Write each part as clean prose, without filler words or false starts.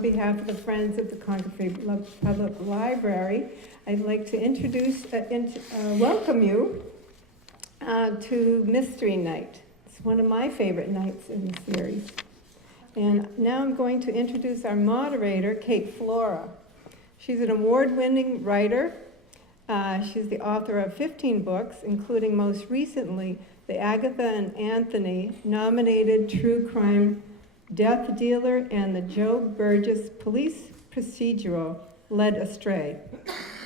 on behalf of the Friends of the Concord Free Public Library, I'd like to welcome you to Mystery Night. It's one of my favorite nights in the series. And now I'm going to introduce our moderator, Kate Flora. She's an award-winning writer. She's the author of 15 books, including most recently the Agatha and Anthony nominated true crime Death Dealer and the Joe Burgess police procedural Led Astray.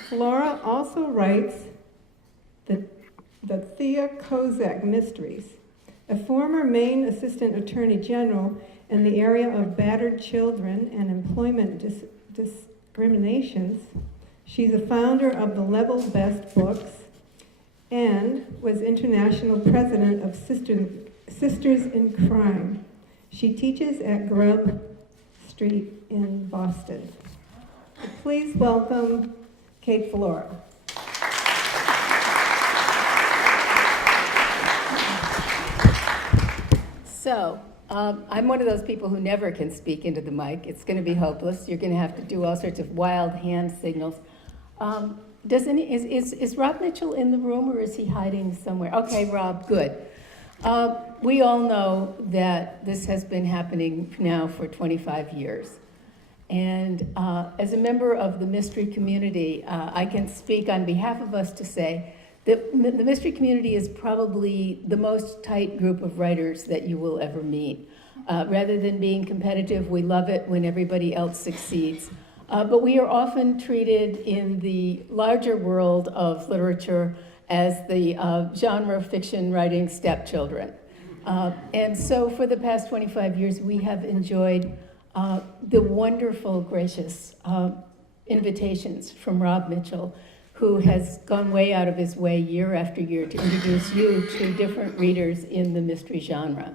Flora also writes the Thea Kozak Mysteries. A former Maine Assistant Attorney General in the area of battered children and employment discriminations, she's a founder of the Level Best Books and was international president of Sisters in Crime. She teaches at Grub Street in Boston. Please welcome Kate Flora. So, I'm one of those people who never can speak into the mic. It's going to be hopeless. You're going to have to do all sorts of wild hand signals. Is Rob Mitchell in the room, or is he hiding somewhere? Okay, Rob, good. We all know that this has been happening now for 25 years. And as a member of the mystery community, I can speak on behalf of us to say that the mystery community is probably the most tight group of writers that you will ever meet. Rather than being competitive, we love it when everybody else succeeds. But we are often treated in the larger world of literature as the genre fiction writing stepchildren. And so for the past 25 years, we have enjoyed the wonderful, gracious invitations from Rob Mitchell, who has gone way out of his way year after year to introduce you to different readers in the mystery genre.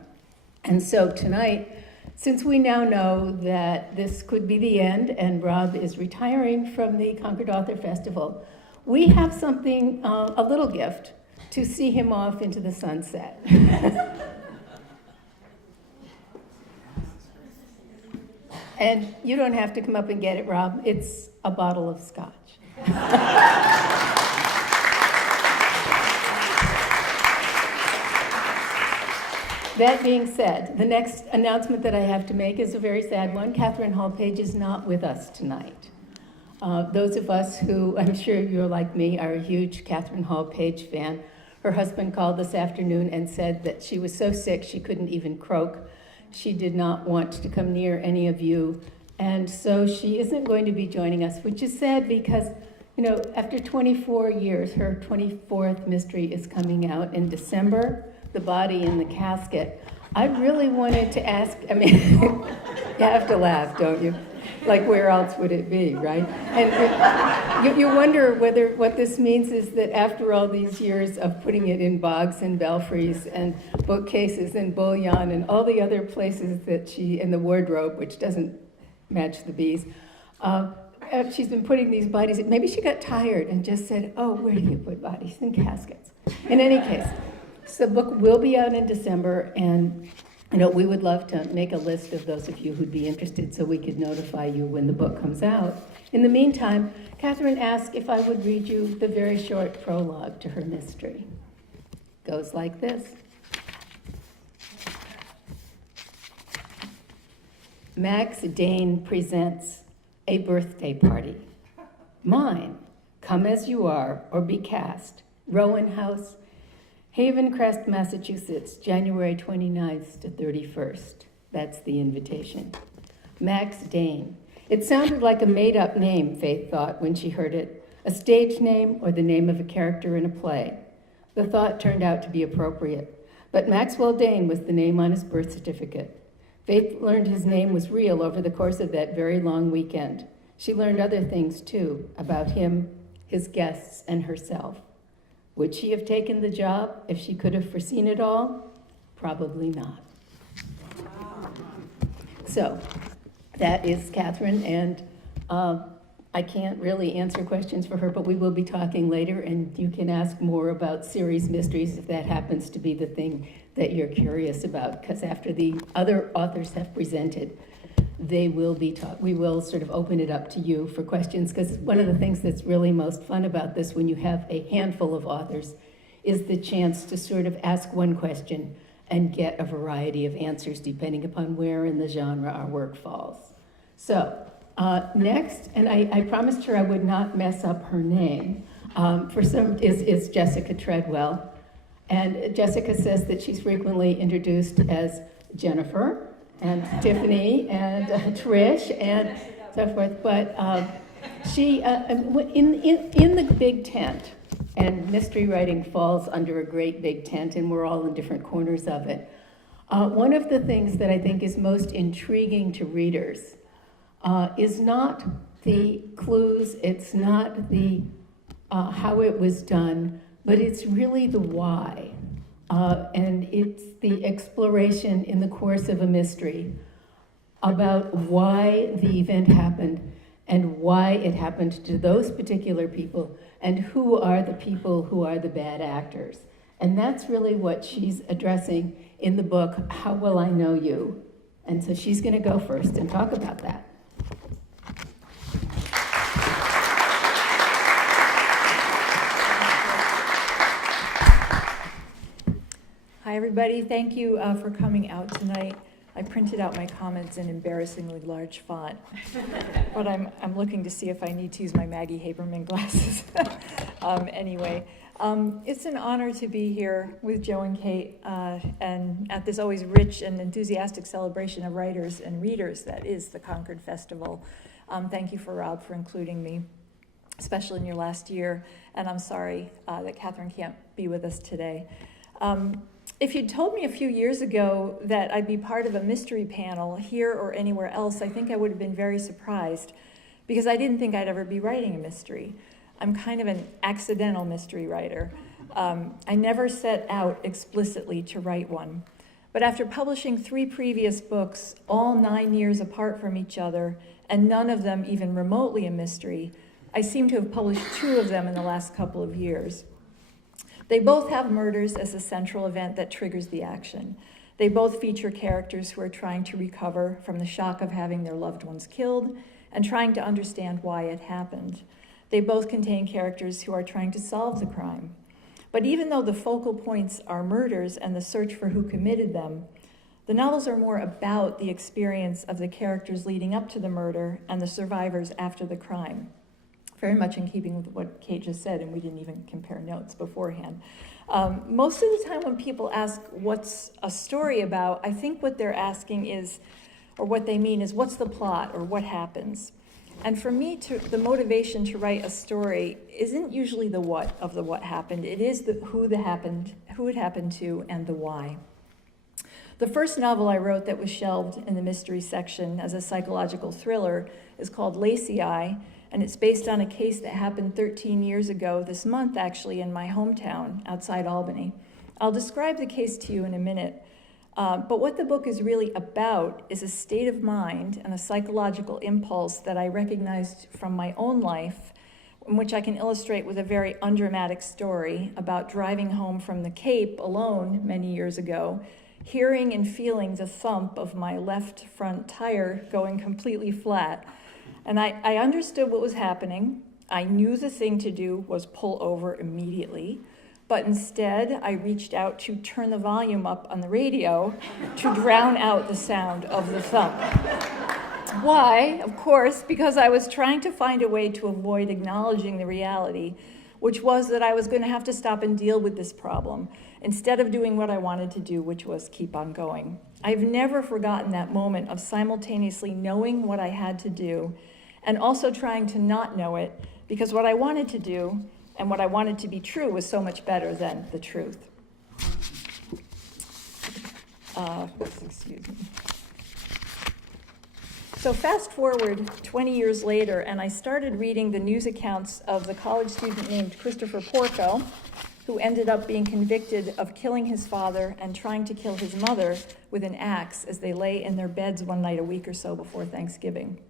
And so tonight, since we now know that this could be the end and Rob is retiring from the Concord Author Festival, we have something, a little gift, to see him off into the sunset. And you don't have to come up and get it, Rob. It's a bottle of scotch. That being said, the next announcement that I have to make is a very sad one. Catherine Hall-Page is not with us tonight. Those of us who, I'm sure you're like me, are a huge Catherine Hall-Page fan. Her husband called this afternoon and said that she was so sick she couldn't even croak. She did not want to come near any of you. And so she isn't going to be joining us, which is sad because, you know, after 24 years, her 24th mystery is coming out in December, The Body in the Casket. I really wanted to ask, I mean, you have to laugh, don't you? Like, where else would it be, right? And you wonder whether what this means is that after all these years of putting it in bogs and belfries and bookcases and bullion and all the other places that she, in the wardrobe, which doesn't match the bees, she's been putting these bodies, maybe she got tired and just said, oh, where do you put bodies? In caskets. In any case, so the book will be out in December, and you know, we would love to make a list of those of you who'd be interested so we could notify you when the book comes out. In the meantime, Catherine asked if I would read you the very short prologue to her mystery. Goes like this. Max Dane presents A Birthday Party. Mine, come as you are or be cast. Rowan House, Haven Crest, Massachusetts, January 29th to 31st. That's the invitation. Max Dane. It sounded like a made-up name, Faith thought when she heard it, a stage name or the name of a character in a play. The thought turned out to be appropriate, but Maxwell Dane was the name on his birth certificate. Faith learned his name was real over the course of that very long weekend. She learned other things, too, about him, his guests, and herself. Would she have taken the job if she could have foreseen it all? Probably not. So, that is Catherine, and I can't really answer questions for her, but we will be talking later, and you can ask more about series mysteries if that happens to be the thing that you're curious about, because after the other authors have presented, they will be taught. We will sort of open it up to you for questions, because one of the things that's really most fun about this when you have a handful of authors is the chance to sort of ask one question and get a variety of answers depending upon where in the genre our work falls. So next, and I promised her I would not mess up her name, is Jessica Treadwell. And Jessica says that she's frequently introduced as Jennifer and Tiffany and Trish and so forth. But she, in the big tent, and mystery writing falls under a great big tent, and we're all in different corners of it. One of the things that I think is most intriguing to readers is not the clues, it's not the how it was done, but it's really the why. And it's the exploration in the course of a mystery about why the event happened and why it happened to those particular people and who are the people who are the bad actors. And that's really what she's addressing in the book, How Will I Know You? And so she's going to go first and talk about that. Hi, everybody. Thank you for coming out tonight. I printed out my comments in embarrassingly large font, but I'm looking to see if I need to use my Maggie Haberman glasses. Anyway, it's an honor to be here with Joe and Kate and at this always rich and enthusiastic celebration of writers and readers that is the Concord Festival. Thank you, Rob, for including me, especially in your last year, and I'm sorry that Catherine can't be with us today. If you'd told me a few years ago that I'd be part of a mystery panel here or anywhere else, I think I would have been very surprised, because I didn't think I'd ever be writing a mystery. I'm kind of an accidental mystery writer. I never set out explicitly to write one. But after publishing 3 previous books, all 9 years apart from each other, and none of them even remotely a mystery, I seem to have published 2 of them in the last couple of years. They both have murders as a central event that triggers the action. They both feature characters who are trying to recover from the shock of having their loved ones killed and trying to understand why it happened. They both contain characters who are trying to solve the crime. But even though the focal points are murders and the search for who committed them, the novels are more about the experience of the characters leading up to the murder and the survivors after the crime. Very much in keeping with what Kate just said, and we didn't even compare notes beforehand. Most of the time when people ask what's a story about, I think what they're asking is, or what they mean is, what's the plot or what happens? And for me, the motivation to write a story isn't usually the what of the what happened. It is the who it happened to, and the why. The first novel I wrote that was shelved in the mystery section as a psychological thriller is called Lacy Eye, and it's based on a case that happened 13 years ago, this month actually, in my hometown outside Albany. I'll describe the case to you in a minute, but what the book is really about is a state of mind and a psychological impulse that I recognized from my own life, in which I can illustrate with a very undramatic story about driving home from the Cape alone many years ago, hearing and feeling the thump of my left front tire going completely flat. And I understood what was happening. I knew the thing to do was pull over immediately, but instead I reached out to turn the volume up on the radio to drown out the sound of the thump. Why? Of course, because I was trying to find a way to avoid acknowledging the reality, which was that I was going to have to stop and deal with this problem, instead of doing what I wanted to do, which was keep on going. I've never forgotten that moment of simultaneously knowing what I had to do and also trying to not know it, because what I wanted to do and what I wanted to be true was so much better than the truth. Excuse me. So fast forward 20 years later, and I started reading the news accounts of the college student named Christopher Porco, who ended up being convicted of killing his father and trying to kill his mother with an axe as they lay in their beds one night a week or so before Thanksgiving.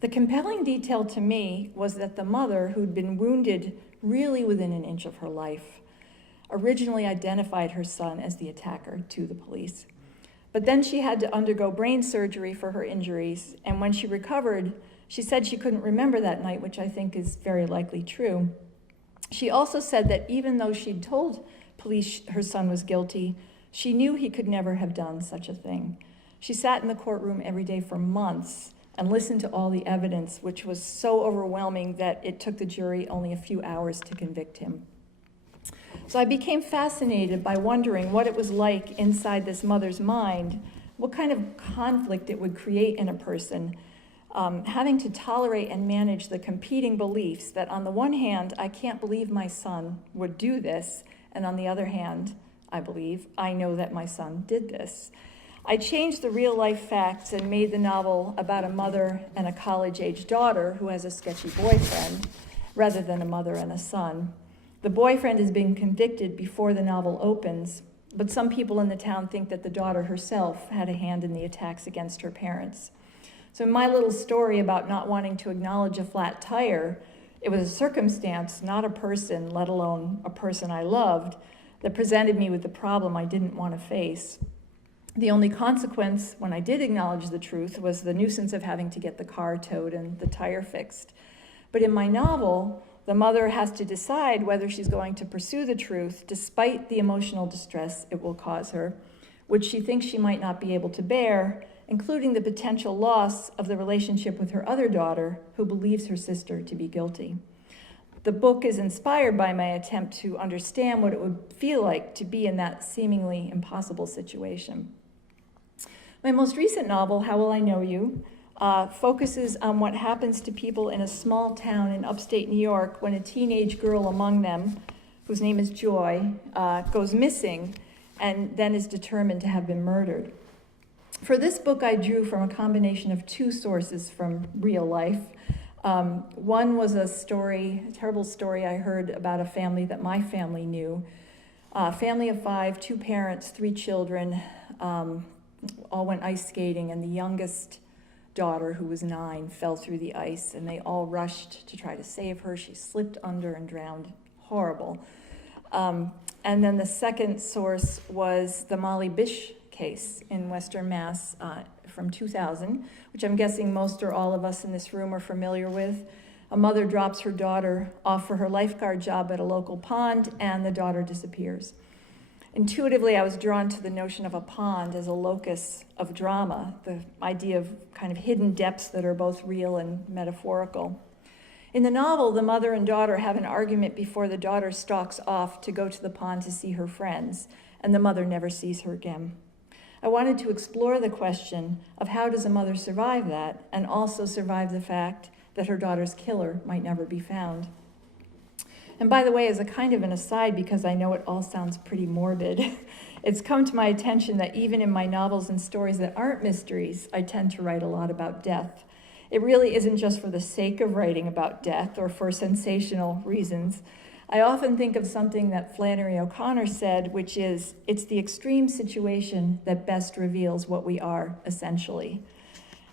The compelling detail to me was that the mother, who'd been wounded really within an inch of her life, originally identified her son as the attacker to the police. But then she had to undergo brain surgery for her injuries, and when she recovered, she said she couldn't remember that night, which I think is very likely true. She also said that even though she'd told police her son was guilty, she knew he could never have done such a thing. She sat in the courtroom every day for months and listened to all the evidence, which was so overwhelming that it took the jury only a few hours to convict him. So I became fascinated by wondering what it was like inside this mother's mind, what kind of conflict it would create in a person, having to tolerate and manage the competing beliefs that on the one hand, I can't believe my son would do this, and on the other hand, I know that my son did this. I changed the real-life facts and made the novel about a mother and a college-age daughter who has a sketchy boyfriend, rather than a mother and a son. The boyfriend has been convicted before the novel opens, but some people in the town think that the daughter herself had a hand in the attacks against her parents. So in my little story about not wanting to acknowledge a flat tire, it was a circumstance, not a person, let alone a person I loved, that presented me with the problem I didn't want to face. The only consequence, when I did acknowledge the truth, was the nuisance of having to get the car towed and the tire fixed. But in my novel, the mother has to decide whether she's going to pursue the truth despite the emotional distress it will cause her, which she thinks she might not be able to bear, including the potential loss of the relationship with her other daughter, who believes her sister to be guilty. The book is inspired by my attempt to understand what it would feel like to be in that seemingly impossible situation. My most recent novel, How Will I Know You?, focuses on what happens to people in a small town in upstate New York when a teenage girl among them, whose name is Joy, goes missing and then is determined to have been murdered. For this book, I drew from a combination of two sources from real life. One was a terrible story I heard about a family that my family knew. A family of 5, 2 parents, 3 children, all went ice skating, and the youngest daughter, who was 9, fell through the ice, and they all rushed to try to save her. She slipped under and drowned. Horrible. And then the second source was the Molly Bish case in Western Mass from 2000, which I'm guessing most or all of us in this room are familiar with. A mother drops her daughter off for her lifeguard job at a local pond, and the daughter disappears. Intuitively, I was drawn to the notion of a pond as a locus of drama, the idea of kind of hidden depths that are both real and metaphorical. In the novel, the mother and daughter have an argument before the daughter stalks off to go to the pond to see her friends, and the mother never sees her again. I wanted to explore the question of how does a mother survive that, and also survive the fact that her daughter's killer might never be found. And by the way, as a kind of an aside, because I know it all sounds pretty morbid, it's come to my attention that even in my novels and stories that aren't mysteries, I tend to write a lot about death. It really isn't just for the sake of writing about death or for sensational reasons. I often think of something that Flannery O'Connor said, which is, it's the extreme situation that best reveals what we are, essentially.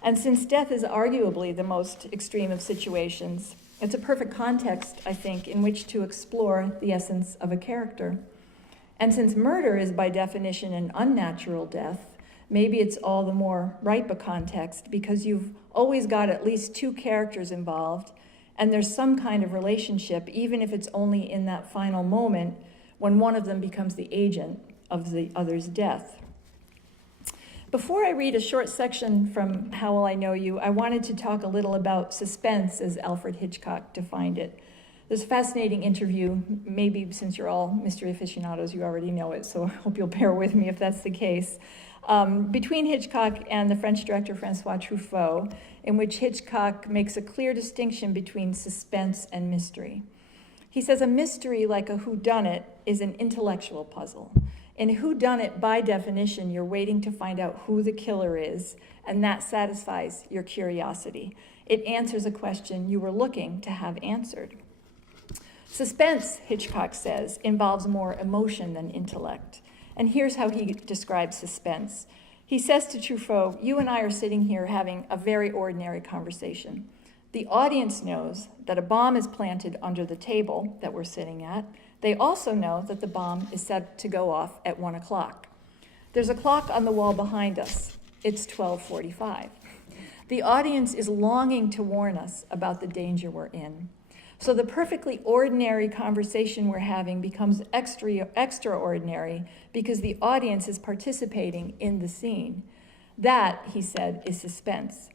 And since death is arguably the most extreme of situations, it's a perfect context, I think, in which to explore the essence of a character. And since murder is by definition an unnatural death, maybe it's all the more ripe a context because you've always got at least 2 characters involved, and there's some kind of relationship, even if it's only in that final moment when one of them becomes the agent of the other's death. Before I read a short section from How Will I Know You, I wanted to talk a little about suspense as Alfred Hitchcock defined it. There's a fascinating interview, maybe since you're all mystery aficionados, you already know it, so I hope you'll bear with me if that's the case, between Hitchcock and the French director Francois Truffaut, in which Hitchcock makes a clear distinction between suspense and mystery. He says a mystery, like a whodunit, is an intellectual puzzle. In whodunit, by definition, you're waiting to find out who the killer is, and that satisfies your curiosity. It answers a question you were looking to have answered. Suspense, Hitchcock says, involves more emotion than intellect. And here's how he describes suspense. He says to Truffaut, you and I are sitting here having a very ordinary conversation. The audience knows that a bomb is planted under the table that we're sitting at. They also know that the bomb is set to go off at 1 o'clock. There's a clock on the wall behind us. It's 12:45. The audience is longing to warn us about the danger we're in. So the perfectly ordinary conversation we're having becomes extraordinary because the audience is participating in the scene. That, he said, is suspense.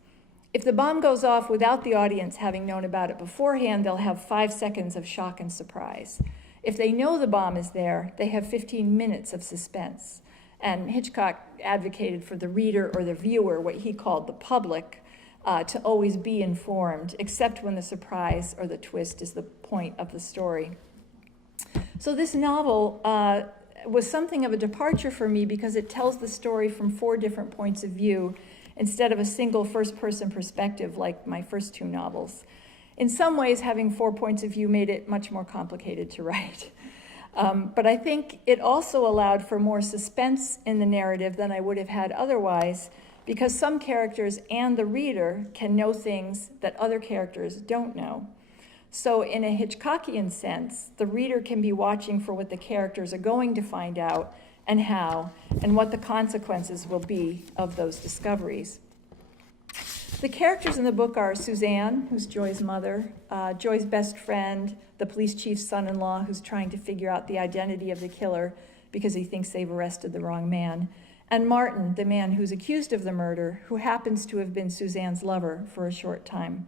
If the bomb goes off without the audience having known about it beforehand, they'll have 5 seconds of shock and surprise. If they know the bomb is there, they have 15 minutes of suspense. And Hitchcock advocated for the reader or the viewer, what he called the public, to always be informed, except when the surprise or the twist is the point of the story. So this novel was something of a departure for me because it tells the story from 4 different points of view instead of a single first-person perspective like my first 2 novels. In some ways, having 4 points of view made it much more complicated to write. But I think it also allowed for more suspense in the narrative than I would have had otherwise, because some characters and the reader can know things that other characters don't know. So in a Hitchcockian sense, the reader can be watching for what the characters are going to find out and how, and what the consequences will be of those discoveries. The characters in the book are Suzanne, who's Joy's mother, Joy's best friend, the police chief's son-in-law who's trying to figure out the identity of the killer because he thinks they've arrested the wrong man, and Martin, the man who's accused of the murder, who happens to have been Suzanne's lover for a short time.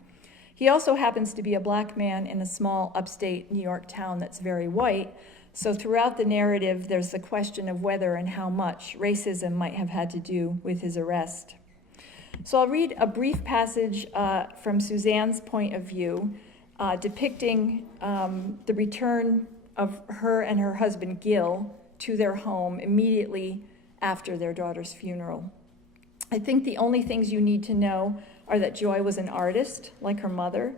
He also happens to be a black man in a small upstate New York town that's very white, so throughout the narrative there's the question of whether and how much racism might have had to do with his arrest. So I'll read a brief passage from Suzanne's point of view, depicting the return of her and her husband Gil to their home immediately after their daughter's funeral. I think the only things you need to know are that Joy was an artist, like her mother,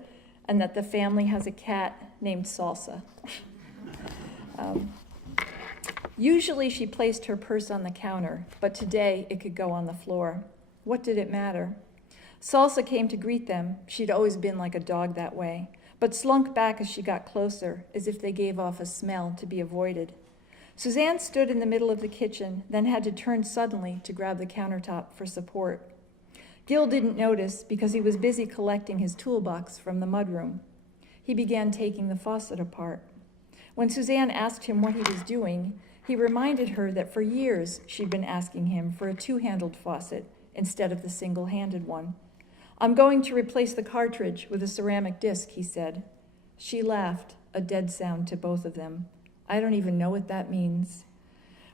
and that the family has a cat named Salsa. Usually she placed her purse on the counter, but today it could go on the floor. What did it matter? Salsa came to greet them. She'd always been like a dog that way, but slunk back as she got closer, as if they gave off a smell to be avoided. Suzanne stood in the middle of the kitchen, then had to turn suddenly to grab the countertop for support. Gil didn't notice because he was busy collecting his toolbox from the mudroom. He began taking the faucet apart. When Suzanne asked him what he was doing, he reminded her that for years she'd been asking him for a 2-handled faucet instead of the single-handed one. "I'm going to replace the cartridge with a ceramic disc," he said. She laughed, a dead sound to both of them. "I don't even know what that means."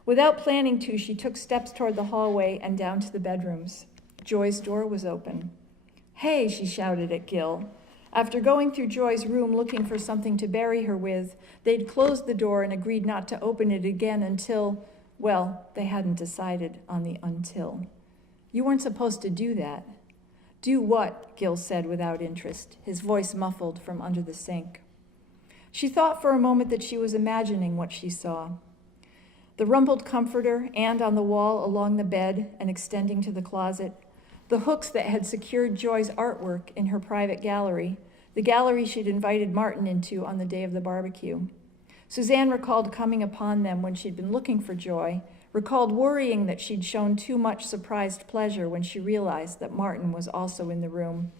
Without planning to, she took steps toward the hallway and down to the bedrooms. Joy's door was open. "Hey," she shouted at Gil. After going through Joy's room looking for something to bury her with, they'd closed the door and agreed not to open it again until, well, they hadn't decided on the until. "You weren't supposed to do that." "Do what?" Gil said without interest, his voice muffled from under the sink. She thought for a moment that she was imagining what she saw. The rumpled comforter, and on the wall along the bed and extending to the closet, the hooks that had secured Joy's artwork in her private gallery, the gallery she'd invited Martin into on the day of the barbecue. Suzanne recalled coming upon them when she'd been looking for Joy, recalled worrying that she'd shown too much surprised pleasure when she realized that Martin was also in the room.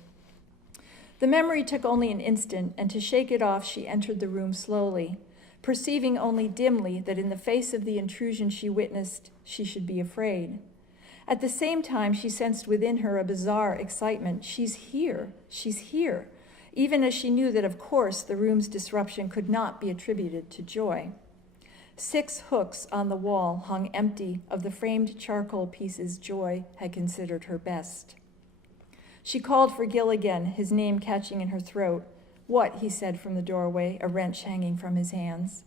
The memory took only an instant, and to shake it off, she entered the room slowly, perceiving only dimly that in the face of the intrusion she witnessed, she should be afraid. At the same time, she sensed within her a bizarre excitement. She's here, even as she knew that, of course, the room's disruption could not be attributed to Joy. 6 hooks on the wall hung empty of the framed charcoal pieces Joy had considered her best. She called for Gil again, his name catching in her throat. "What?" he said from the doorway, a wrench hanging from his hands.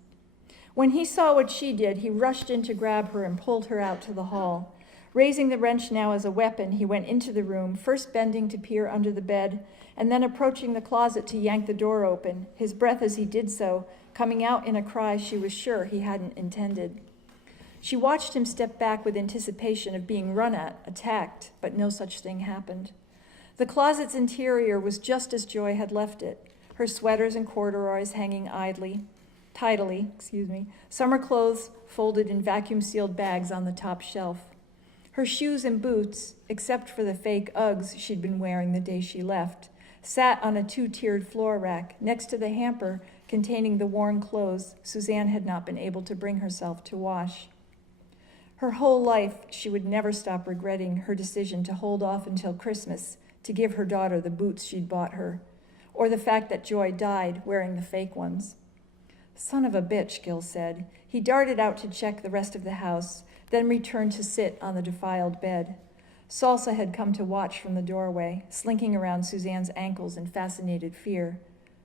When he saw what she did, he rushed in to grab her and pulled her out to the hall. Raising the wrench now as a weapon, he went into the room, first bending to peer under the bed, and then approaching the closet to yank the door open, his breath as he did so coming out in a cry she was sure he hadn't intended. She watched him step back with anticipation of being run at, attacked, but no such thing happened. The closet's interior was just as Joy had left it, her sweaters and corduroys hanging tidily, summer clothes folded in vacuum-sealed bags on the top shelf. Her shoes and boots, except for the fake Uggs she'd been wearing the day she left, sat on a 2-tiered floor rack next to the hamper containing the worn clothes Suzanne had not been able to bring herself to wash. Her whole life, she would never stop regretting her decision to hold off until Christmas to give her daughter the boots she'd bought her, or the fact that Joy died wearing the fake ones. Son of a bitch, Gil said. He darted out to check the rest of the house, then returned to sit on the defiled bed. Salsa had come to watch from the doorway, slinking around Suzanne's ankles in fascinated fear.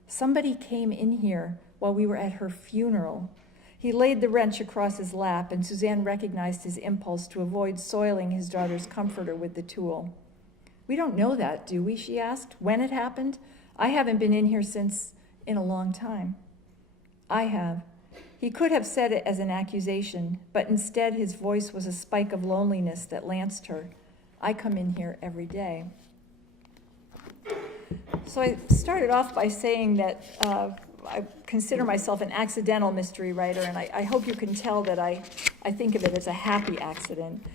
Somebody came in here while we were at her funeral. He laid the wrench across his lap, and Suzanne recognized his impulse to avoid soiling his daughter's comforter with the tool. We don't know that, do we? She asked. When it happened? I haven't been in here since in a long time. I have. He could have said it as an accusation, but instead his voice was a spike of loneliness that lanced her. I come in here every day. So I started off by saying that I consider myself an accidental mystery writer, and I hope you can tell that I think of it as a happy accident.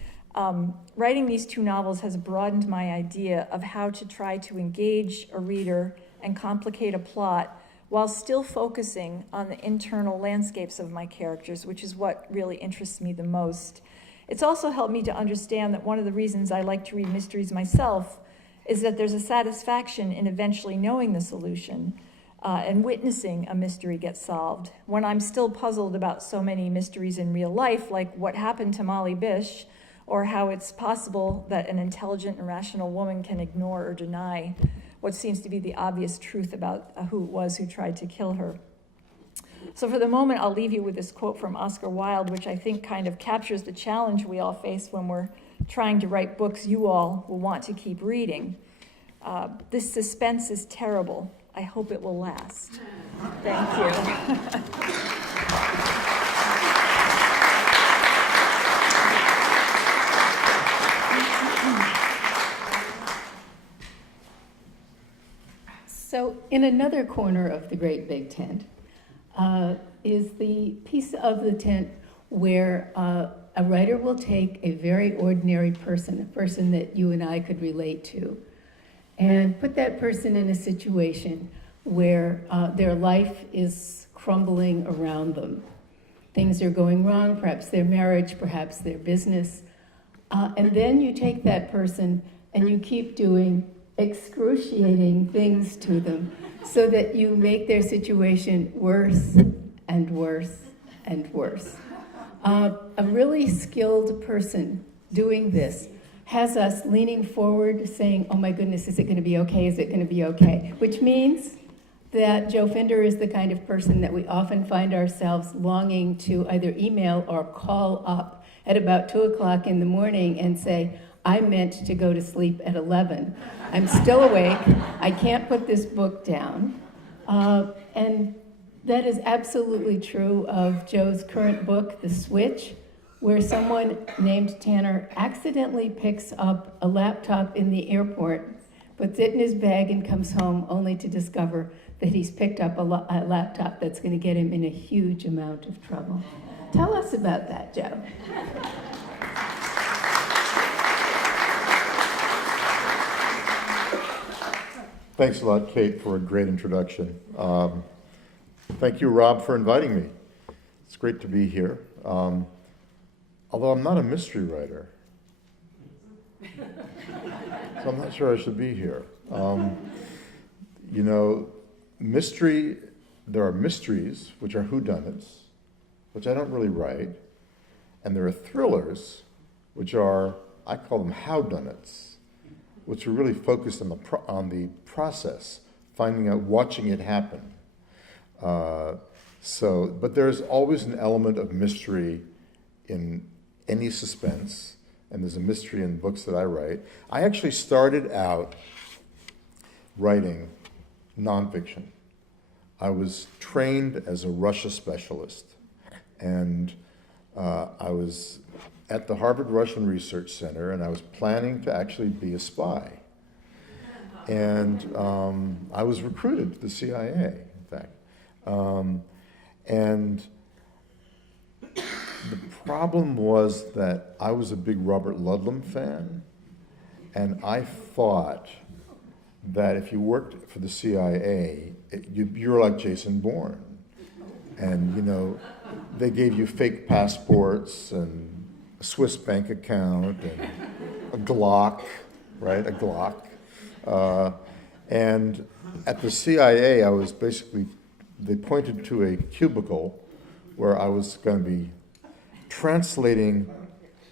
Writing these 2 novels has broadened my idea of how to try to engage a reader and complicate a plot while still focusing on the internal landscapes of my characters, which is what really interests me the most. It's also helped me to understand that one of the reasons I like to read mysteries myself is that there's a satisfaction in eventually knowing the solution and witnessing a mystery get solved. When I'm still puzzled about so many mysteries in real life, like what happened to Molly Bish, or how it's possible that an intelligent and rational woman can ignore or deny what seems to be the obvious truth about who it was who tried to kill her. So for the moment, I'll leave you with this quote from Oscar Wilde, which I think kind of captures the challenge we all face when we're trying to write books you all will want to keep reading. This suspense is terrible. I hope it will last. Thank you. So in another corner of the great big tent is the piece of the tent where a writer will take a very ordinary person, a person that you and I could relate to, and put that person in a situation where their life is crumbling around them. Things are going wrong, perhaps their marriage, perhaps their business. And then you take that person and you keep doing excruciating things to them so that you make their situation worse and worse and worse. A really skilled person doing this has us leaning forward saying, oh my goodness, is it going to be okay? Is it going to be okay? Which means that Joe Finder is the kind of person that we often find ourselves longing to either email or call up at about 2 o'clock in the morning and say, I meant to go to sleep at 11. I'm still awake. I can't put this book down. And that is absolutely true of Joe's current book, The Switch, where someone named Tanner accidentally picks up a laptop in the airport, puts it in his bag, and comes home only to discover that he's picked up a laptop that's going to get him in a huge amount of trouble. Tell us about that, Joe. Thanks a lot, Kate, for a great introduction. Thank you, Rob, for inviting me. It's great to be here. Although I'm not a mystery writer, so I'm not sure I should be here. Mystery, there are mysteries, which are whodunits, which I don't really write, and there are thrillers, which are, I call them howdunnits, which are really focused on the process, finding out, watching it happen. But there's always an element of mystery in any suspense, and there's a mystery in books that I write. I actually started out writing nonfiction. I was trained as a Russia specialist, and I was at the Harvard Russian Research Center, and I was planning to actually be a spy. And I was recruited to the CIA, in fact. And the problem was that I was a big Robert Ludlum fan, and I thought that if you worked for the CIA, you're like Jason Bourne. And, they gave you fake passports and a Swiss bank account and a Glock, right? A Glock. And at the CIA, they pointed to a cubicle where I was going to be translating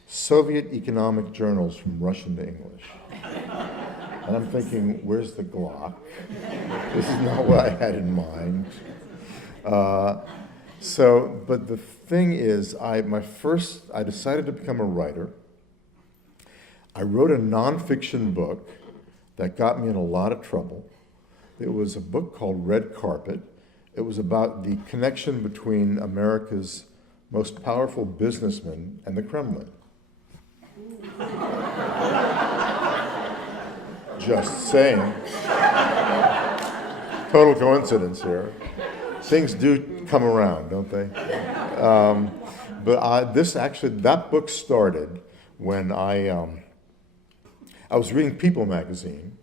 Soviet economic journals from Russian to English. And I'm thinking, where's the Glock? This is not what I had in mind. But the thing is, I decided to become a writer. I wrote a nonfiction book that got me in a lot of trouble. It was a book called Red Carpet. It was about the connection between America's most powerful businessmen and the Kremlin. Just saying. Total coincidence here. Things do come around, don't they? That book started when I was reading People magazine,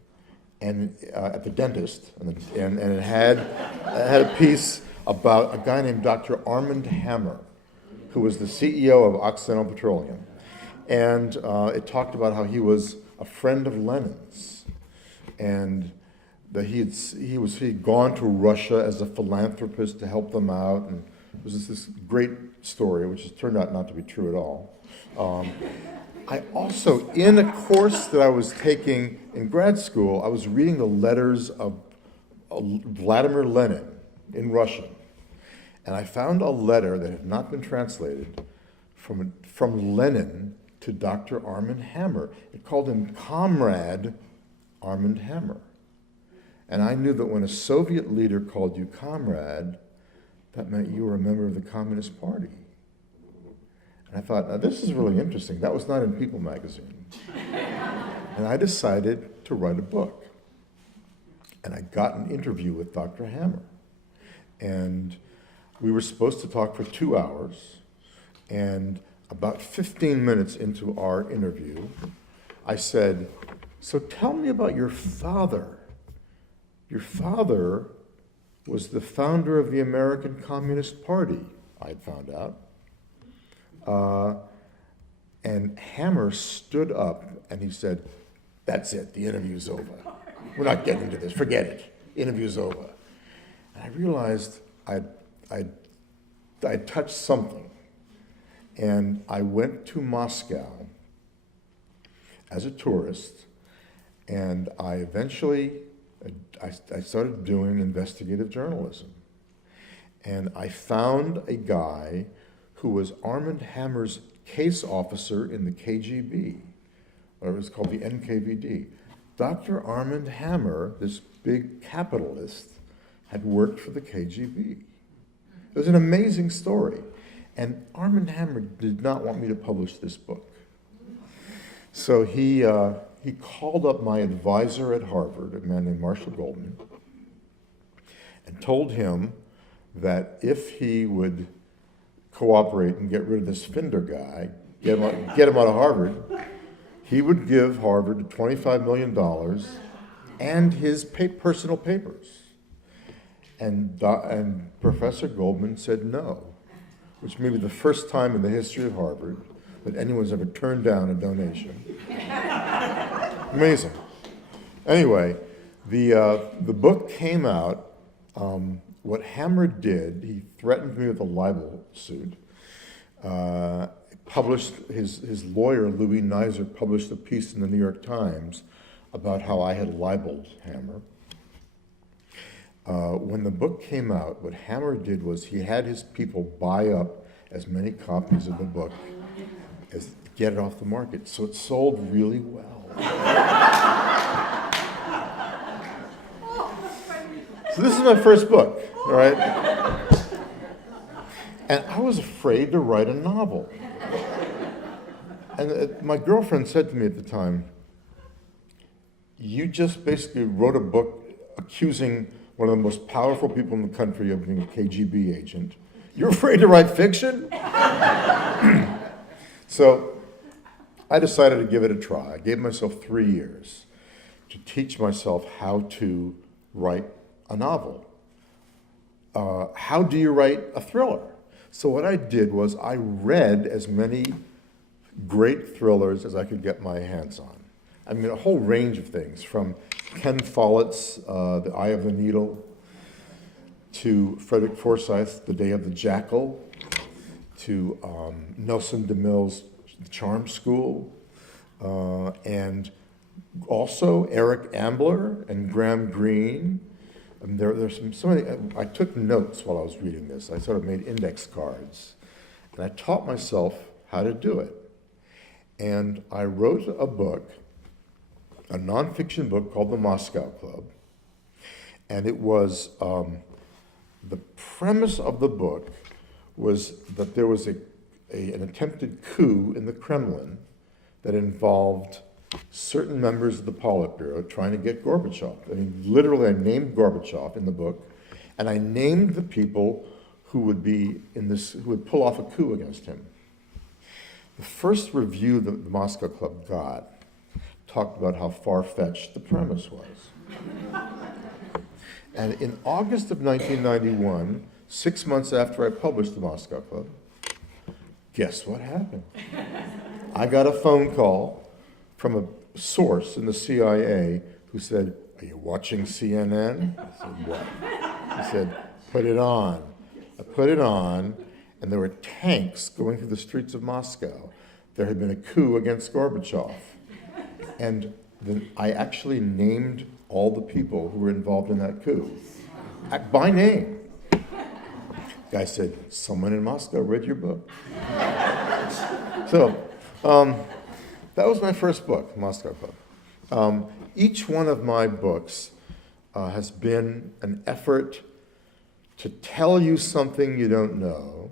and at the dentist, and it had a piece about a guy named Dr. Armand Hammer, who was the CEO of Occidental Petroleum, and it talked about how he was a friend of Lenin's, and that he'd gone to Russia as a philanthropist to help them out, and it was this great story, which has turned out not to be true at all. I also, in a course that I was taking in grad school, I was reading the letters of Vladimir Lenin in Russian, and I found a letter that had not been translated from Lenin to Dr. Armand Hammer. It called him Comrade Armand Hammer. And I knew that when a Soviet leader called you comrade, that meant you were a member of the Communist Party. And I thought, now this is really interesting. That was not in People magazine. And I decided to write a book. And I got an interview with Dr. Hammer. And we were supposed to talk for 2 hours. And about 15 minutes into our interview, I said, so tell me about your father. Your father was the founder of the American Communist Party, I'd found out. And Hammer stood up and he said, that's it, the interview's over. We're not getting into this, forget it, interview's over. And I realized I'd touched something. And I went to Moscow as a tourist, and I started doing investigative journalism. And I found a guy who was Armand Hammer's case officer in the KGB, or it was called the NKVD. Dr. Armand Hammer, this big capitalist, had worked for the KGB. It was an amazing story. And Armand Hammer did not want me to publish this book. So he called up my advisor at Harvard, a man named Marshall Goldman, and told him that if he would cooperate and get rid of this Finder guy, get him out of Harvard, he would give Harvard $25 million and his personal papers. And Professor Goldman said no, which may be the first time in the history of Harvard that anyone's ever turned down a donation. Amazing. Anyway, the book came out. What Hammer did, he threatened me with a libel suit. Published his lawyer, Louis Nizer, published a piece in the New York Times about how I had libeled Hammer. When the book came out, what Hammer did was he had his people buy up as many copies of the book as to get it off the market. So it sold really well. So this is my first book, all right? And I was afraid to write a novel. And my girlfriend said to me at the time, you just basically wrote a book accusing one of the most powerful people in the country of being a KGB agent. You're afraid to write fiction? So I decided to give it a try. I gave myself 3 years to teach myself how to write a novel. How do you write a thriller? So what I did was I read as many great thrillers as I could get my hands on. I mean, a whole range of things, from Ken Follett's The Eye of the Needle, to Frederick Forsyth's The Day of the Jackal, to Nelson DeMille's The Charm School, and also Eric Ambler and Graham Greene. There's so many. I took notes while I was reading this. I sort of made index cards, and I taught myself how to do it. And I wrote a book, a nonfiction book called The Moscow Club, and it was the premise of the book was that there was an attempted coup in the Kremlin that involved certain members of the Politburo trying to get Gorbachev. I mean, literally, I named Gorbachev in the book, and I named the people who would be who would pull off a coup against him. The first review that the Moscow Club got talked about how far-fetched the premise was. And in August of 1991, 6 months after I published the Moscow Club, guess what happened? I got a phone call from a source in the CIA who said, "Are you watching CNN?" I said, "What?" He said, "Put it on." I put it on, and there were tanks going through the streets of Moscow. There had been a coup against Gorbachev. And then I actually named all the people who were involved in that coup, by name. Guy said, "Someone in Moscow read your book." So, that was my first book, Moscow Club. Each one of my books has been an effort to tell you something you don't know,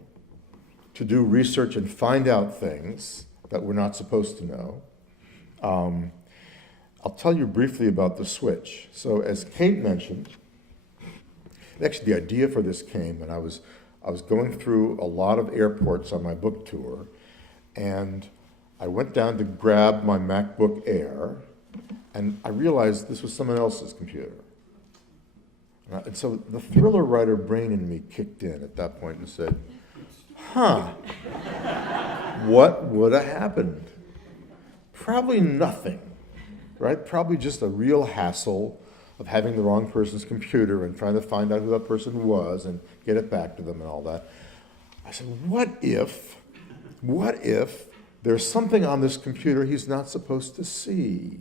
to do research and find out things that we're not supposed to know. I'll tell you briefly about The Switch. So as Kate mentioned, actually the idea for this came when I was going through a lot of airports on my book tour, and I went down to grab my MacBook Air, and I realized this was someone else's computer. And so the thriller writer brain in me kicked in at that point and said, what would have happened? Probably nothing, right? Probably just a real hassle of having the wrong person's computer and trying to find out who that person was and get it back to them and all that. I said, what if there's something on this computer he's not supposed to see,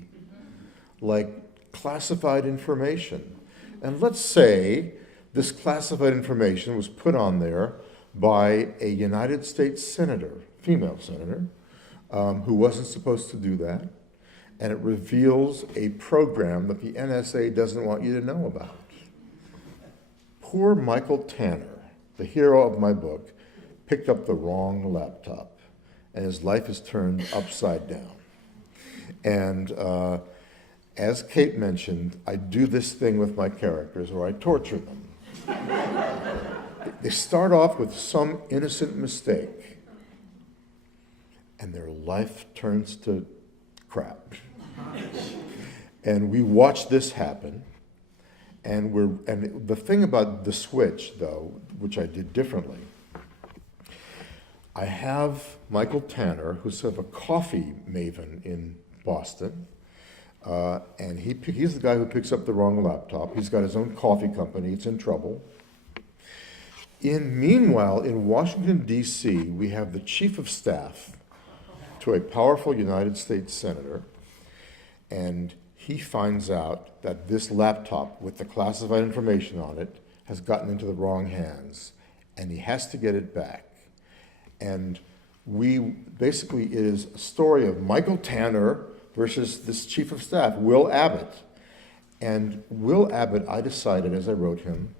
like classified information? And let's say this classified information was put on there by a United States senator, female senator, who wasn't supposed to do that, and it reveals a program that the NSA doesn't want you to know about. Poor Michael Tanner, the hero of my book, picked up the wrong laptop, and his life is turned upside down. And as Kate mentioned, I do this thing with my characters where I torture them. They start off with some innocent mistake, and their life turns to crap. And we watch this happen, and the thing about The Switch, though, which I did differently, I have Michael Tanner, who's sort of a coffee maven in Boston, and he's the guy who picks up the wrong laptop. He's got his own coffee company. It's in trouble. Meanwhile, in Washington, D.C., we have the chief of staff to a powerful United States senator, and he finds out that this laptop with the classified information on it has gotten into the wrong hands, and he has to get it back. And it is a story of Michael Tanner versus this chief of staff, Will Abbott. And Will Abbott, I decided as I wrote him,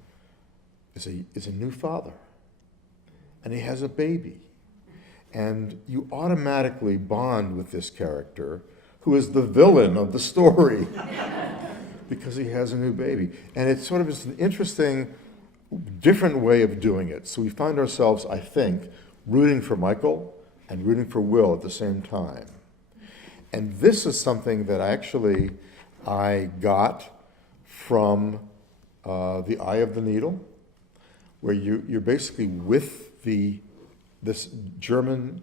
is a new father. And he has a baby. And you automatically bond with this character, who is the villain of the story, because he has a new baby. And it's sort of an interesting different way of doing it. So we find ourselves, I think, rooting for Michael and rooting for Will at the same time. And this is something that I got from The Eye of the Needle, where you're basically with this German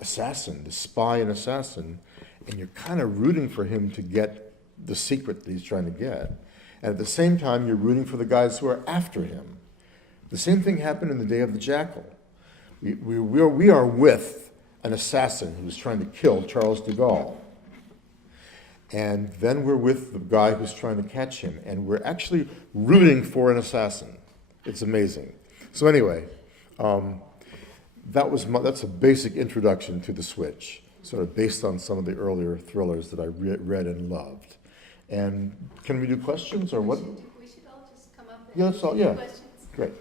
assassin, the spy and assassin, and you're kind of rooting for him to get the secret that he's trying to get. And at the same time, you're rooting for the guys who are after him. The same thing happened in The Day of the Jackal. We are with an assassin who's trying to kill Charles de Gaulle. And then we're with the guy who's trying to catch him, and we're actually rooting for an assassin. It's amazing. So anyway, that's a basic introduction to The Switch, sort of based on some of the earlier thrillers that I read and loved. And can we do questions or what? We should all just come up Yeah, that's all, yeah. questions. Great.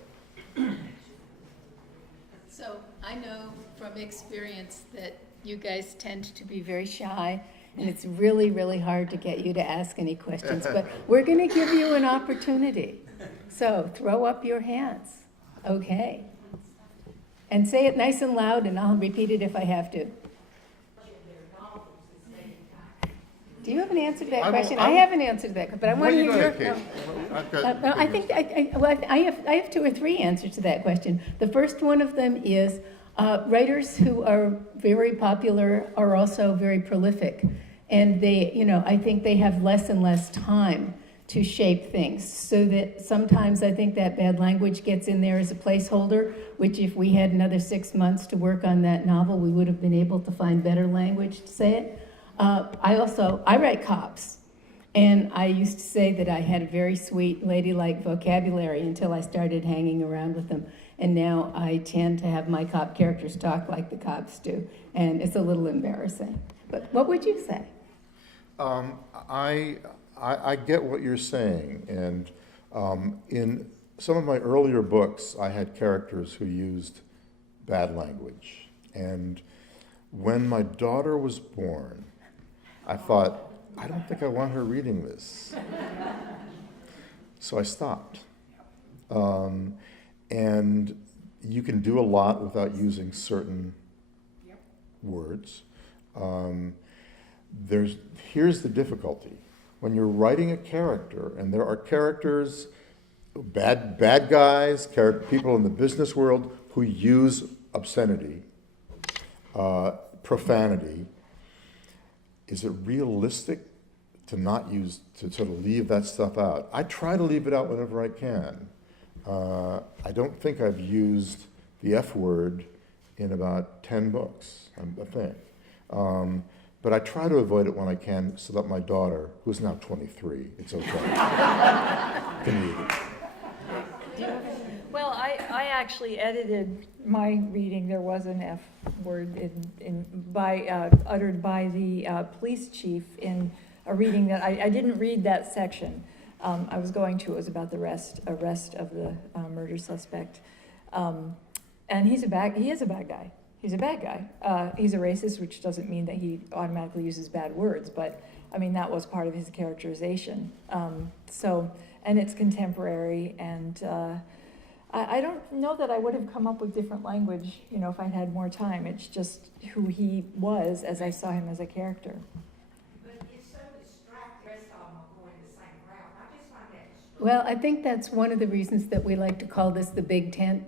So I know from experience that you guys tend to be very shy, and it's really, really hard to get you to ask any questions, but we're going to give you an opportunity. So throw up your hands. Okay. And say it nice and loud, and I'll repeat it if I have to. Do you have an answer to that question? I have an answer to that, but I want to hear your. No. I think I have 2 or 3 answers to that question. The first one of them is writers who are very popular are also very prolific, and I think they have less and less time to shape things, so that sometimes I think that bad language gets in there as a placeholder, which if we had another 6 months to work on that novel, we would have been able to find better language to say it. I write cops, and I used to say that I had a very sweet, ladylike vocabulary until I started hanging around with them, and now I tend to have my cop characters talk like the cops do, and it's a little embarrassing. But what would you say? I get what you're saying, and in some of my earlier books, I had characters who used bad language, and when my daughter was born, I thought, I don't think I want her reading this. So I stopped. And you can do a lot without using certain words. Here's the difficulty. When you're writing a character, and there are characters, bad guys, people in the business world who use obscenity, profanity, is it realistic to sort of leave that stuff out? I try to leave it out whenever I can. I don't think I've used the F word in about 10 books, I think. But I try to avoid it when I can so that my daughter, who's now 23, it's okay, can read it. Well, I actually edited my reading. There was an F word uttered by the police chief in a reading that I didn't read that section. I was going to. It was about the arrest of the murder suspect. And he is a bad guy. He's a bad guy. He's a racist, which doesn't mean that he automatically uses bad words, but I mean, that was part of his characterization. And it's contemporary, and I don't know that I would have come up with different language, if I'd had more time. It's just who he was as I saw him as a character. But it's so distracting. The rest of them are going the same route. I just find that Well, I think that's one of the reasons that we like to call this the Big Tent.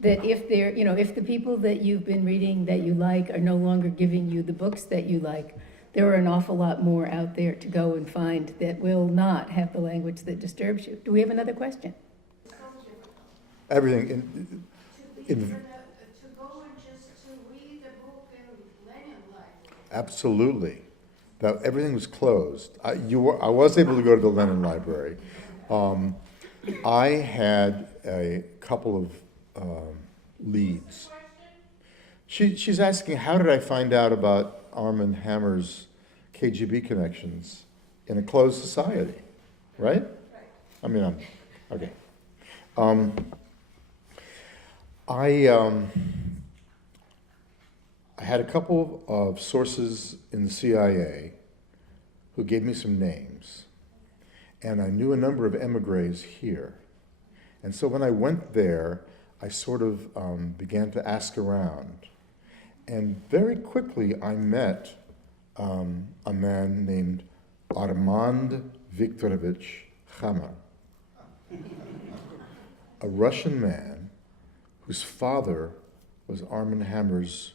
That if if the people that you've been reading that you like are no longer giving you the books that you like, there are an awful lot more out there to go and find that will not have the language that disturbs you. Do we have another question? Everything to go and just to read the book in Lenin Library. Absolutely. Everything was closed. I was able to go to the Lenin Library. I had a couple of leads. She's asking, how did I find out about Armand Hammer's KGB connections in a closed society, right? I mean, okay. I had a couple of sources in the CIA who gave me some names, and I knew a number of emigres here. And so when I went there, I sort of began to ask around. And very quickly I met a man named Armand Viktorovich Khamar, a Russian man whose father was Armand Hammer's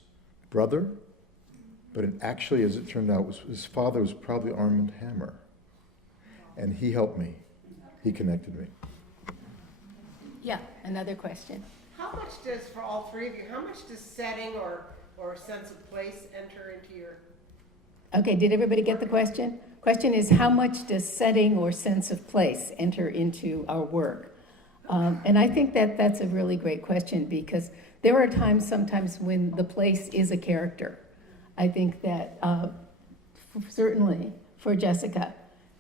brother, but actually, as it turned out, his father was probably Armand Hammer. And he helped me. He connected me. Yeah, another question. How much does, for all three of you, how much does setting or sense of place enter into your... Okay, did everybody get the question? Question is, how much does setting or sense of place enter into our work? And I think that that's a really great question, because there are times sometimes when the place is a character. I think that certainly for Jessica,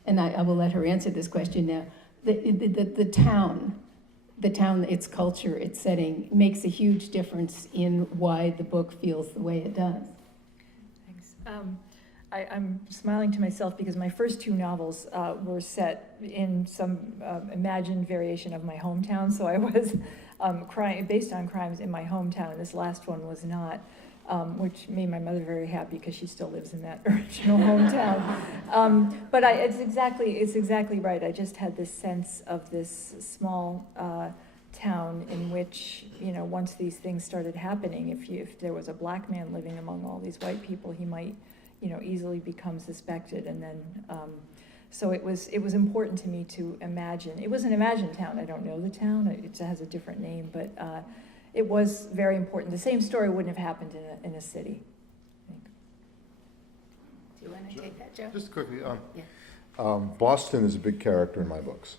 and I will let her answer this question now, the town, its culture, its setting, makes a huge difference in why the book feels the way it does. Thanks. I'm smiling to myself because my first two novels were set in some imagined variation of my hometown, so I was based on crimes in my hometown. This last one was not, which made my mother very happy because she still lives in that original hometown. But it's exactly right. I just had this sense of this small town in which, once these things started happening, if there was a black man living among all these white people, he might easily become suspected, and then so it was important to me to imagine. It was an imagined town. I don't know the town. It has a different name, but it was very important. The same story wouldn't have happened in a city, I think. Do you want to take that, Joe? Just quickly, Yeah. Boston is a big character in my books.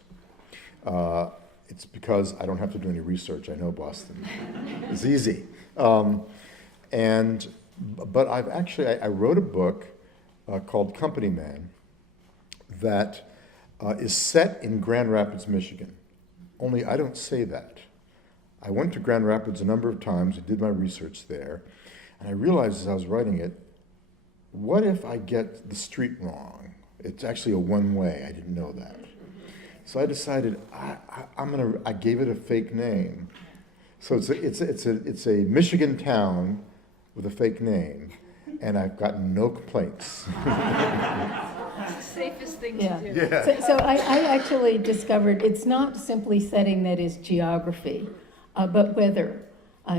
It's because I don't have to do any research. I know Boston. It's easy. But I wrote a book called Company Man that is set in Grand Rapids, Michigan. Only I don't say that. I went to Grand Rapids a number of times. I did my research there. And I realized as I was writing it, what if I get the street wrong? It's actually a one-way. I didn't know that. So I decided I gave it a fake name. So it's a Michigan town with a fake name, and I've gotten no complaints. It's the safest thing Yeah. to do. Yeah. So I actually discovered it's not simply setting that is geography, but weather,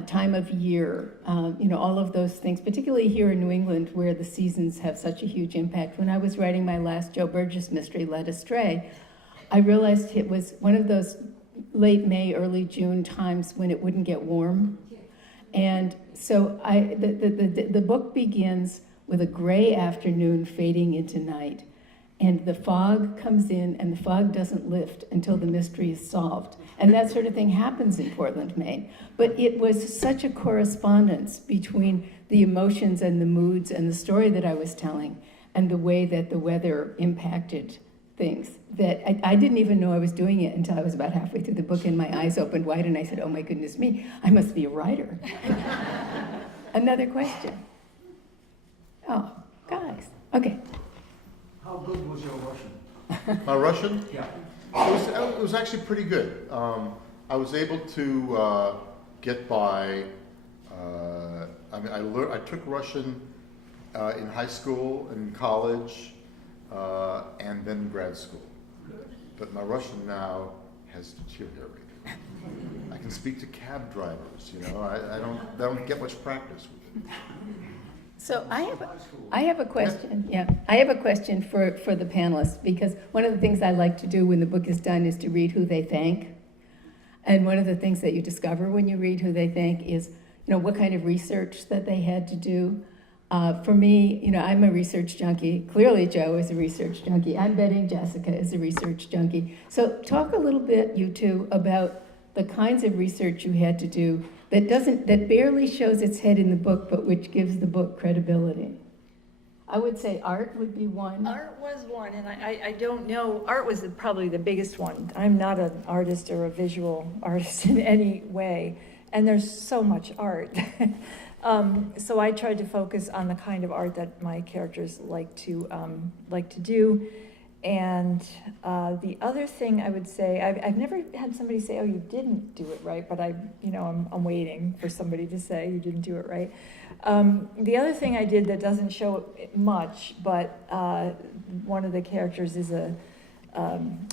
time of year, all of those things, particularly here in New England where the seasons have such a huge impact. When I was writing my last Joe Burgess mystery, Led Astray, I realized it was one of those late May, early June times when it wouldn't get warm. And so the book begins with a gray afternoon fading into night. And the fog comes in, and the fog doesn't lift until the mystery is solved. And that sort of thing happens in Portland, Maine. But it was such a correspondence between the emotions and the moods and the story that I was telling and the way that the weather impacted things that I didn't even know I was doing it until I was about halfway through the book and my eyes opened wide and I said, oh my goodness me, I must be a writer. Another question. Oh, guys. Okay. How good was your Russian? My Russian? Yeah. It was actually pretty good. I was able to get by. I took Russian in high school and college, and then grad school. But my Russian now has deteriorated. I can speak to cab drivers. I don't get much practice with it. So I have a question. Yeah, I have a question for the panelists, because one of the things I like to do when the book is done is to read who they thank. And one of the things that you discover when you read who they thank is, what kind of research that they had to do. For me, I'm a research junkie. Clearly, Joe is a research junkie. I'm betting Jessica is a research junkie. So talk a little bit, you two, about the kinds of research you had to do that barely shows its head in the book, but which gives the book credibility. I would say art would be one. Art was one, and I don't know, art was probably the biggest one. I'm not an artist or a visual artist in any way, and there's so much art. So I tried to focus on the kind of art that my characters like to do, And the other thing I would say, I've never had somebody say, "Oh, you didn't do it right," but I'm waiting for somebody to say you didn't do it right. The other thing I did that doesn't show much, but one of the characters is a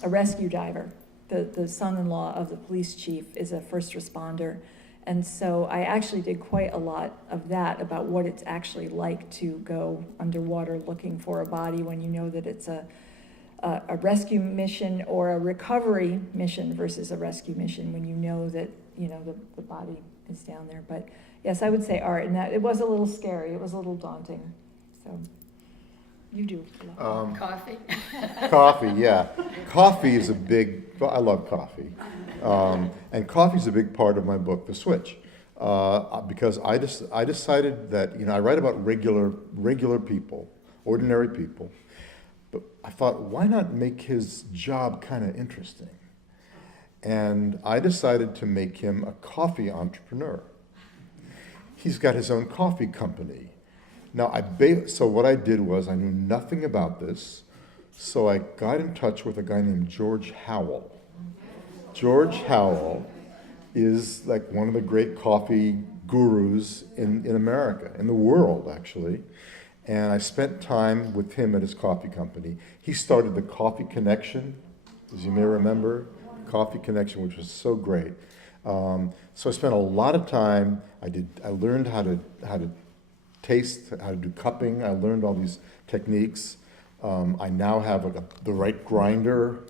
rescue diver. The son-in-law of the police chief is a first responder. And so I actually did quite a lot of that about what it's actually like to go underwater looking for a body when you know that it's a rescue mission or a recovery mission versus a rescue mission when you know that, the body is down there. But yes, I would say art, and that it was a little scary. It was a little daunting. So you do. Coffee? Coffee, yeah. Coffee is I love coffee. And coffee is a big part of my book, The Switch. Because I decided that, I write about regular people, ordinary people. But I thought, why not make his job kind of interesting? And I decided to make him a coffee entrepreneur. He's got his own coffee company. Now, so what I did was, I knew nothing about this, so I got in touch with a guy named George Howell. George Howell is like one of the great coffee gurus in America, in the world, actually. And I spent time with him at his coffee company. He started the Coffee Connection, as you may remember, Coffee Connection, which was so great. So I spent a lot of time. I learned how to taste, how to do cupping. I learned all these techniques. I now have the right grinder.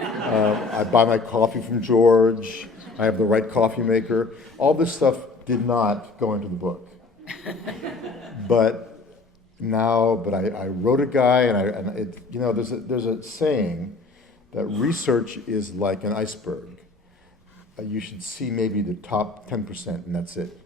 I buy my coffee from George. I have the right coffee maker. All this stuff did not go into the book. But I wrote a guy, there's a saying that research is like an iceberg. You should see maybe the top 10%, and that's it.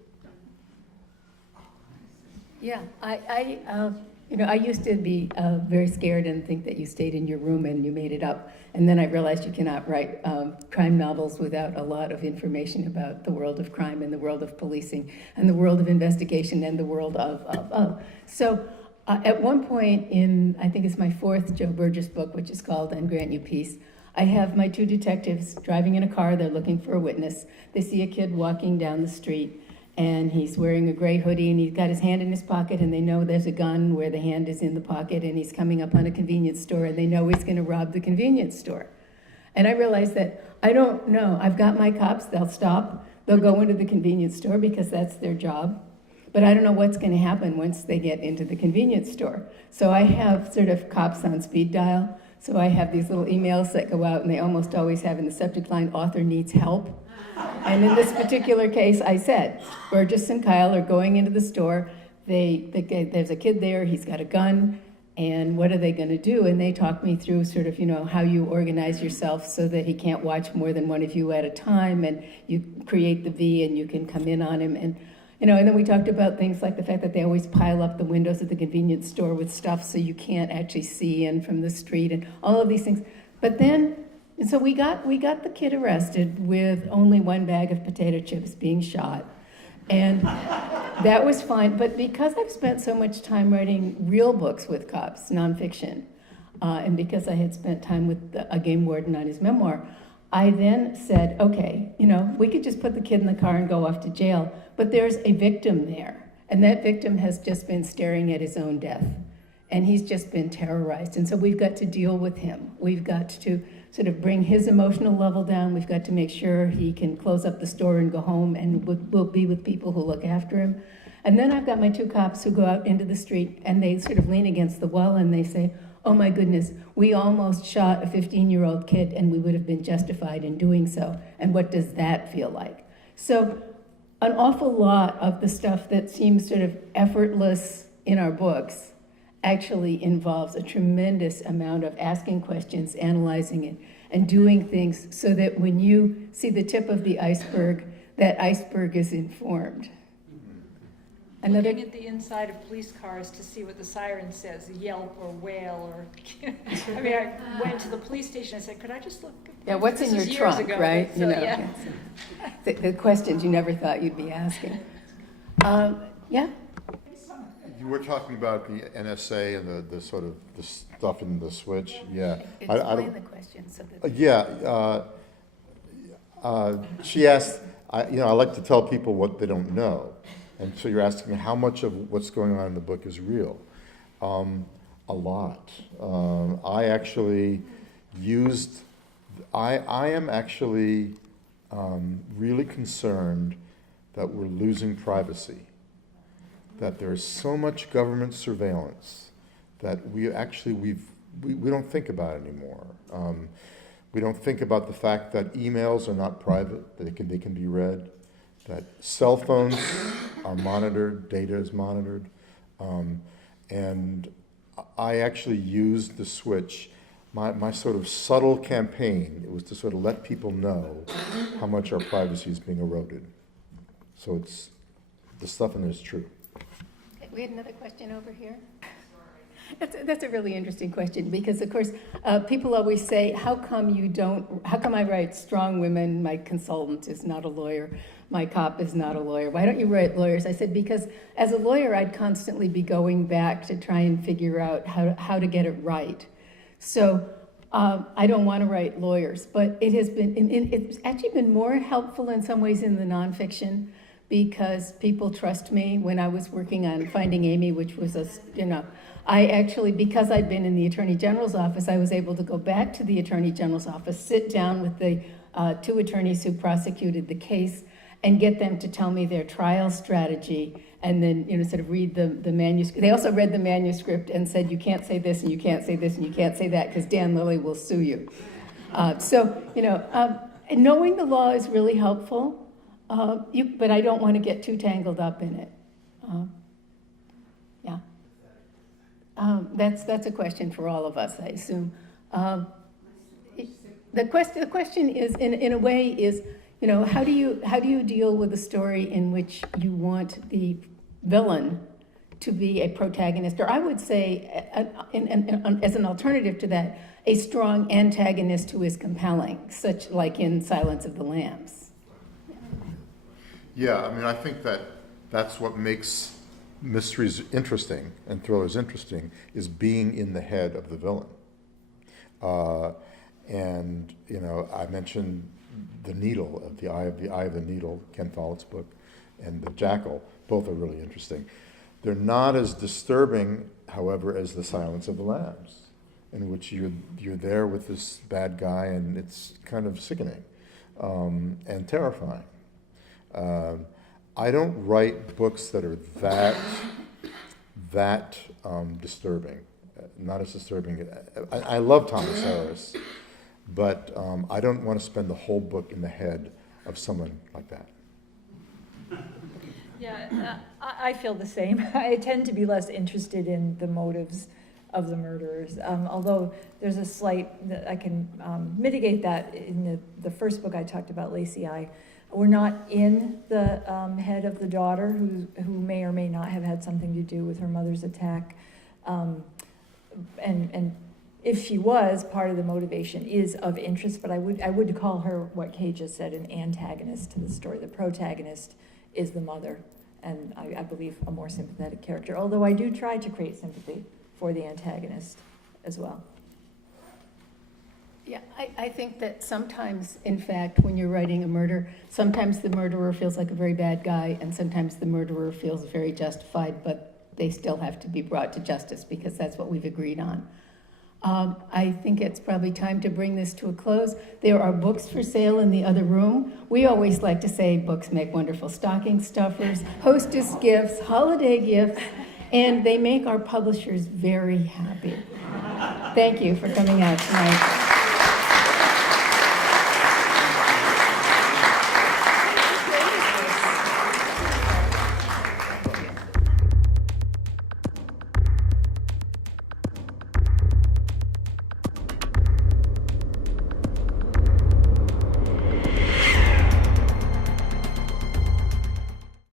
Yeah, I used to be very scared and think that you stayed in your room and you made it up. And then I realized you cannot write crime novels without a lot of information about the world of crime and the world of policing and the world of investigation and the world of. So at one point in, I think it's my fourth Joe Burgess book, which is called And Grant You Peace, I have my two detectives driving in a car. They're looking for a witness. They see a kid walking down the street, and he's wearing a gray hoodie, and he's got his hand in his pocket, and they know there's a gun where the hand is in the pocket, and he's coming up on a convenience store, and they know he's going to rob the convenience store. And I realized that I don't know. I've got my cops. They'll stop. They'll go into the convenience store because that's their job. But I don't know what's going to happen once they get into the convenience store. So I have sort of cops on speed dial. So I have these little emails that go out, and they almost always have in the subject line, author needs help. And in this particular case, I said, Burgess and Kyle are going into the store. There's a kid there, he's got a gun, and what are they going to do? And they talk me through sort of, how you organize yourself so that he can't watch more than one of you at a time, and you create the V and you can come in on him. And and then we talked about things like the fact that they always pile up the windows at the convenience store with stuff so you can't actually see in from the street and all of these things. But then, and so we got the kid arrested with only one bag of potato chips being shot. And that was fine. But because I've spent so much time writing real books with cops, nonfiction, and because I had spent time with a game warden on his memoir, I then said, okay, we could just put the kid in the car and go off to jail, but there's a victim there, and that victim has just been staring at his own death, and he's just been terrorized, and so we've got to deal with him. We've got to sort of bring his emotional level down. We've got to make sure he can close up the store and go home, and we'll be with people who look after him. And then I've got my two cops who go out into the street, and they sort of lean against the wall, and they say, oh my goodness, we almost shot a 15-year-old kid, and we would have been justified in doing so. And what does that feel like? So an awful lot of the stuff that seems sort of effortless in our books actually involves a tremendous amount of asking questions, analyzing it, and doing things so that when you see the tip of the iceberg, that iceberg is informed. Looking at the inside of police cars to see what the siren says, yelp or wail or, I went to the police station, I said, could I just look? Yeah, what's in your trunk, right? So, yeah. The questions you never thought you'd be asking. Yeah? You were talking about the NSA and the sort of the stuff in the switch, yeah. Explain the question so that. She asked, I like to tell people what they don't know. And so you're asking how much of what's going on in the book is real? A lot. I actually I am actually really concerned that we're losing privacy, that there's so much government surveillance that we don't think about it anymore. We don't think about the fact that emails are not private, that they can be read, that cell phones are monitored, data is monitored. And I actually used the switch, my sort of subtle campaign, it was to sort of let people know how much our privacy is being eroded. So the stuff in it is true. Okay, we had another question over here. That's a really interesting question because, of course, people always say, how come I write strong women, my consultant is not a lawyer, my cop is not a lawyer, why don't you write lawyers? I said, because as a lawyer, I'd constantly be going back to try and figure out how to get it right. So I don't want to write lawyers, but it's actually been more helpful in some ways in the nonfiction because people trust me. When I was working on Finding Amy, which was I actually, because I'd been in the Attorney General's office, I was able to go back to the Attorney General's office, sit down with the two attorneys who prosecuted the case, and get them to tell me their trial strategy, and then sort of read the manuscript. They also read the manuscript and said, you can't say this, and you can't say this, and you can't say that, because Dan Lilly will sue you. Knowing the law is really helpful, but I don't want to get too tangled up in it. That's a question for all of us, I assume. The question is, in a way, is how do you deal with a story in which you want the villain to be a protagonist, or I would say, as an alternative to that, a strong antagonist who is compelling, such like in Silence of the Lambs. Yeah, I mean, I think that's what makes mysteries interesting and thrillers interesting, is being in the head of the villain. I mentioned The Needle, The Eye of the Needle, Ken Follett's book, and The Jackal. Both are really interesting. They're not as disturbing, however, as The Silence of the Lambs, in which you're there with this bad guy, and it's kind of sickening and terrifying. I don't write books that are that disturbing. Not as disturbing. I love Thomas Harris, but I don't want to spend the whole book in the head of someone like that. Yeah, I feel the same. I tend to be less interested in the motives of the murderers, although there's a slight, I can mitigate that. In the first book I talked about, Lacey I, we're not in the head of the daughter who may or may not have had something to do with her mother's attack. And if she was, part of the motivation is of interest, but I would call her, what Kay just said, an antagonist to the story. The protagonist is the mother, and I believe a more sympathetic character, although I do try to create sympathy for the antagonist as well. Yeah, I think that sometimes, in fact, when you're writing a murder, sometimes the murderer feels like a very bad guy, and sometimes the murderer feels very justified, but they still have to be brought to justice because that's what we've agreed on. I think it's probably time to bring this to a close. There are books for sale in the other room. We always like to say books make wonderful stocking stuffers, hostess gifts, holiday gifts, and they make our publishers very happy. Thank you for coming out tonight.